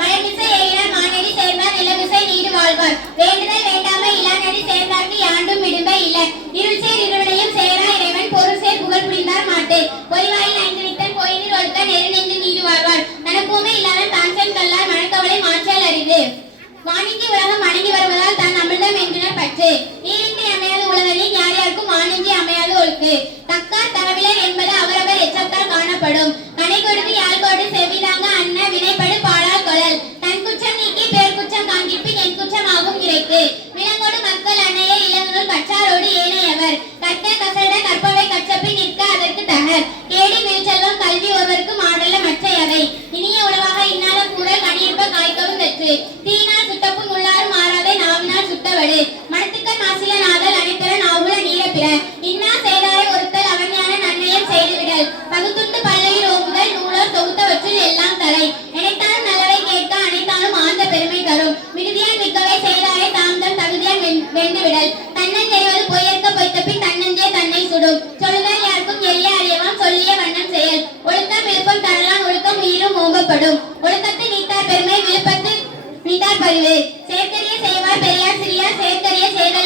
மலர்மிசை எயினர் மாநெறி சேர்ந்தார் உலகம் அடங்கி வருவதால் தான் அமிர்தம் என்றனர் பற்று. நீரின்றி அமையாது யார் யாருக்கும் வானின்றி அமையாது ஒழுக்கு. தக்கார் தரவிலர் என்பது அவரவர் எச்சத்தால் காணப்படும். கனை கொடுத்து யாழ் கொண்டு செவிதாங்க குற்றம் என் குற்றமாகும் இறைத்து. நிலங்கோடு மக்கள் அன்னைய இளங்கனூர் கற்றாரோடு ஏனையவர். கற்க கசட கற்பவை கற்றப்பின் நிற்க அதற்கு தகர். கேடி மேல்செல்வம் கல்வி ஒருவருக்கு மாடல்ல மற்றையவை. இனிய உணவாக இன்னால கூட கனியிருப்ப காய்க்கவும் வெற்று தீனால் சுட்டப்பும் உள்ளாரும் மாறாதே நாவினால் சுட்டவடு. மனத்துக்க மாசில நாதல் அனைத்தர நாவுல நீரப்பிற. இன்னா செய்தாரை ஒருத்தல் அவஞான நன்மையம் செய்துவிடல். பகுத்துண்டு பல்லையில் ஓம்புதல் நூலர் தொகுத்தவற்றில் எல்லாம் தலை நினைத்தாலும் நல்லவை கேட்க அனைத்தாலும் ஆழ்ந்த பெருமை தரும். வென்றுவிடல். தன்னன் பொய்யற்க பொய்த்த பின் தன்னஞ்சே தன்னை சுடும். சொல்லுதல் யாருக்கும் எளிய அறியவாம் சொல்லிய வண்ணம் செயல். ஒழுக்கம் விருப்பம் தரலாம் ஒழுக்கம் உயிரும் ஓம்பப்படும். ஒழுக்கத்தை நீத்தார் பெருமை விழுப்பத்து நீத்தார் பரிவு. சேர்க்கரிய செய்வார் பெரியார் சிறியார் சேர்க்கரிய செய்தல்